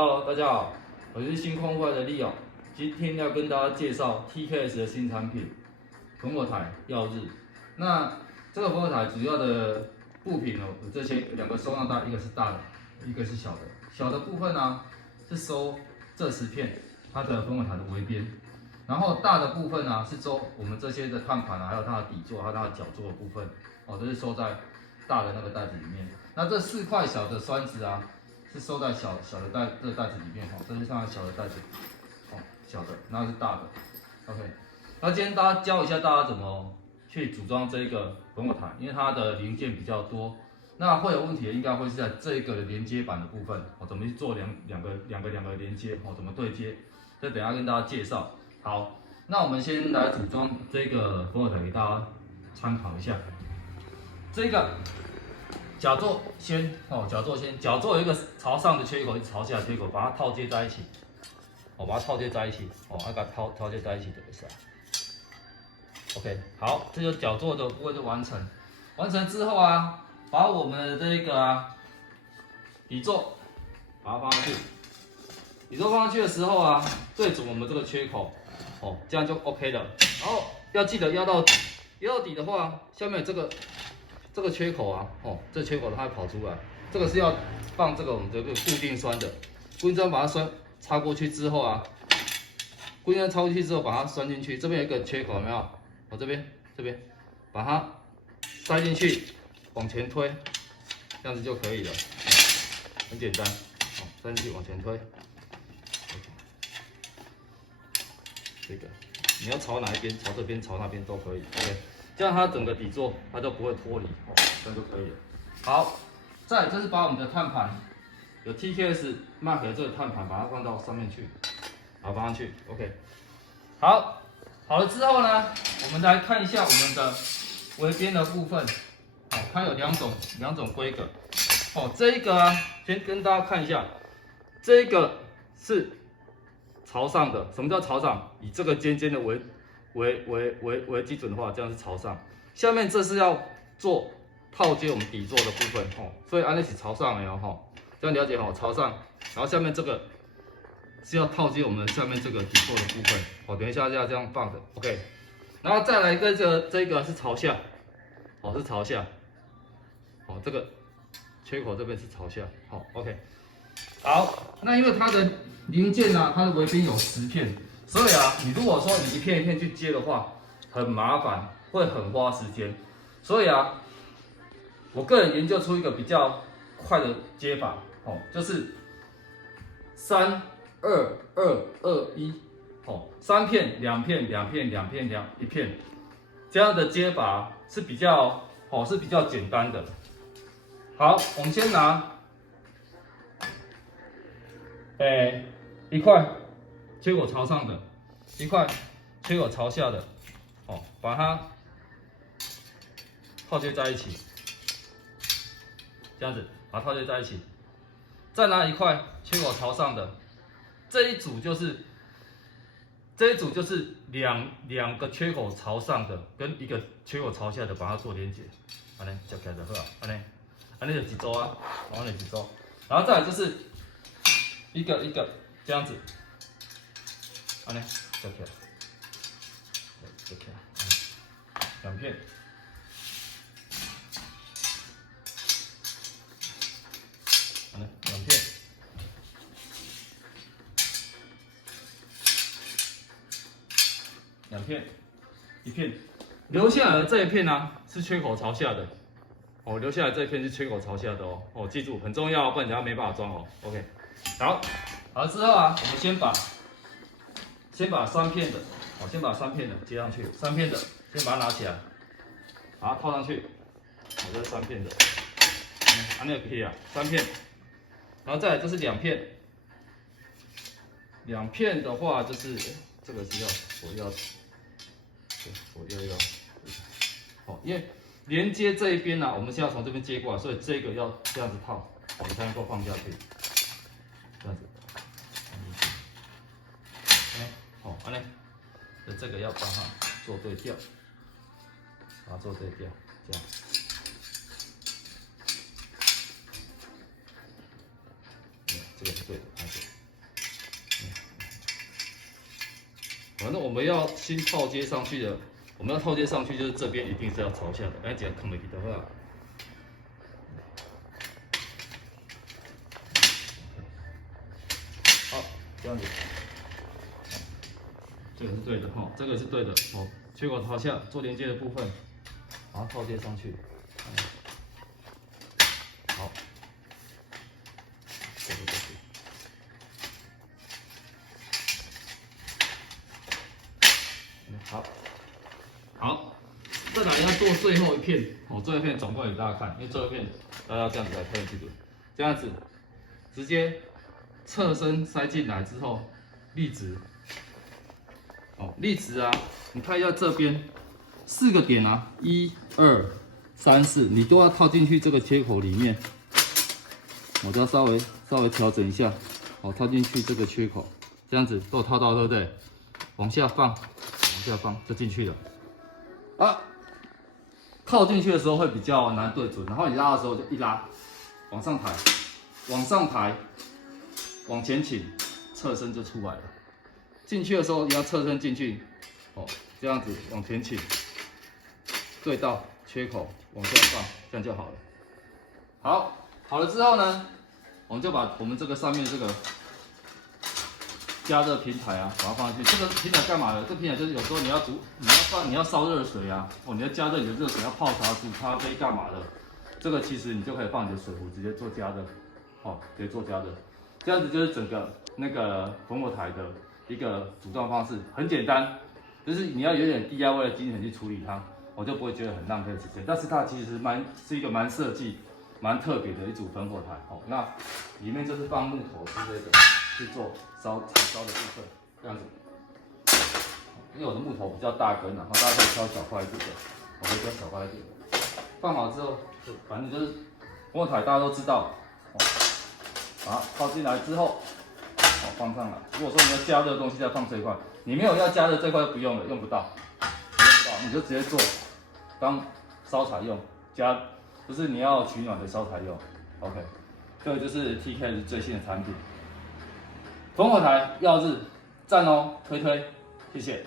Hello，大家好，我是星空外的利友，今天要跟大家介绍 TKS 的新产品烽火台耀日。那这个烽火台主要的部品呢，有这些两个收纳袋，一个是大的，一个是小的。小的部分呢是收这10片它的烽火台的围边，然后大的部分呢是收我们这些的碳盘啊，还有它的底座，还有它的脚座的部分，哦，这是收在大的那个袋子里面。那这4块小的栓子啊。是收在小的袋子里面哈，这是放在小的袋子，哦，小的，那是大的 ，OK。那今天教一下大家怎么去组装这个烽火台，因为它的零件比较多，那会有问题的应该会是在这个的连接板的部分，哦，怎么去做两个连接，哦，怎么对接，这等一下跟大家介绍。好，那我们先来组装这个烽火台给大家参考一下，这个。脚座先，脚座有一个朝上的缺口，一朝下的缺口，把它套接在一起，把它套接在一起，把它套接在一起的是 OK， 好，这就脚座的部分就完成。完成之后啊，把我们的这个底座把它放上去。底座放上去的时候啊，对准我们这个缺口，这样就 OK 了。然后要记得压到底的话，下面这个缺口啊，这缺口它会跑出来，这个是要放这个我们这个固定栓的，固定栓把它插过去之后啊，固定栓插过去之后把它栓进去，这边有一个缺口有没有？我这边把它塞进去，往前推，这样子就可以了，很简单，塞进去往前推，这个你要朝哪一边，朝这边，朝那边都可以 ，OK。这样它整个底座它就不会脱离，这样就可以了。好，再来就是把我们的碳盘，有 TKS Mark 的这个碳盘，把它放到上面去，好，放上去 ，OK。好了之后呢，我们来看一下我们的围边的部分，它有两种规格，这一个啊，先跟大家看一下，这个是朝上的，什么叫朝上？以这个尖尖的为基准的话，这样是朝上。下面这是要做套接我们底座的部分，所以按那起朝上的哦，这样了解哦，朝上。然后下面这个是要套接我们下面这个底座的部分，等一下要这样放的 ，OK。然后再来一个这个是朝下，是朝下，这个缺口这边是朝下，，OK。好，那因为它的零件呢，它的围边有10片。所以啊，你如果说你一片一片去接的话，很麻烦，会很花时间。所以啊，我个人研究出一个比较快的接法，就是3、2、2、2、1，3片、2片、2片、2片、1片，这样的接法是比较简单的。好，我们先拿，一块。缺口朝上的，一块缺口朝下的，把它套接在一起，这样子把它套接在一起。再拿一块缺口朝上的，这一组就是两个缺口朝上的跟一个缺口朝下的，把它做连接，安尼接起来就好啊，安尼就一组啊，安尼一组。然后再来就是一个这样子。安尼接起来，2片，安尼2片，2片，1片，留下来的这一片呢是缺口朝下的，留下来这一片是缺口朝下的哦，记住很重要，不然等下没办法装哦。OK， 好之后啊，我们先把3片的，先把3片的接上去，3片的先把它拿起来，把它套上去，这是3片的，那个可以啊，3片，然后再来这是2片，2片的话就是这个是要左右要，因为连接这一边呢，我们是要从这边接过来，所以这个要这样子套，你才能够放下去，这样子。安尼，这个要把它做对调，把它做对调，这样。这个是对的，反正我们要新套接上去的，我们要套接上去，就是这边一定是要朝下的。哎，这样看没记得话。好，这样子，这个是对的哈，这个是对的。好，缺口朝下做连接的部分，把它套接上去。好，这个就是。好，好，再来要做最后一片，最后一片总共给大家看，因为最后一片大家要这样子来看记住，这样子直接侧身塞进来之后，立直，立直啊，你看一下这边4个点啊，1、2、3、4，你都要套进去这个切口里面，我就要稍微调整一下，套进去这个缺口，这样子都有套到，对不对？往下放。往下放就进去了，靠进去的时候会比较难对准，然后你拉的时候就一拉，往上抬，往前倾，侧身就出来了。进去的时候也要侧身进去，这样子往前倾，对到缺口往下放，这样就好了。好了之后呢，我们就把我们这个上面这个加热平台啊，把它放进去。这个平台干嘛的？这平台就是有时候你要烧热水啊，你要加热你的热水，要泡茶、煮咖啡干嘛的？这个其实你就可以放你的水壶直接做加热，直接做加热。这样子就是整个那个烽火台的一个组装方式，很简单，就是你要有点 DIY 的精神去处理它，我就不会觉得很浪费时间。但是它其实是一个蛮设计、蛮特别的一组烽火台。那里面就是放木头之类的。去做柴烧的部分，这样子。因为我的木头比较大根，然后大家可以挑小块一点的，我会挑小块一点的。放好之后，反正就是烽火台大家都知道，把它放进来之后，放上来。如果说你要加热的东西，再放这一块。你没有要加热这块就不用了，用不到，你就直接做当烧柴用，就是你要取暖的烧柴用。OK， 这个就是 TKS 最新的产品。烽火台耀日，赞哦，推，谢谢。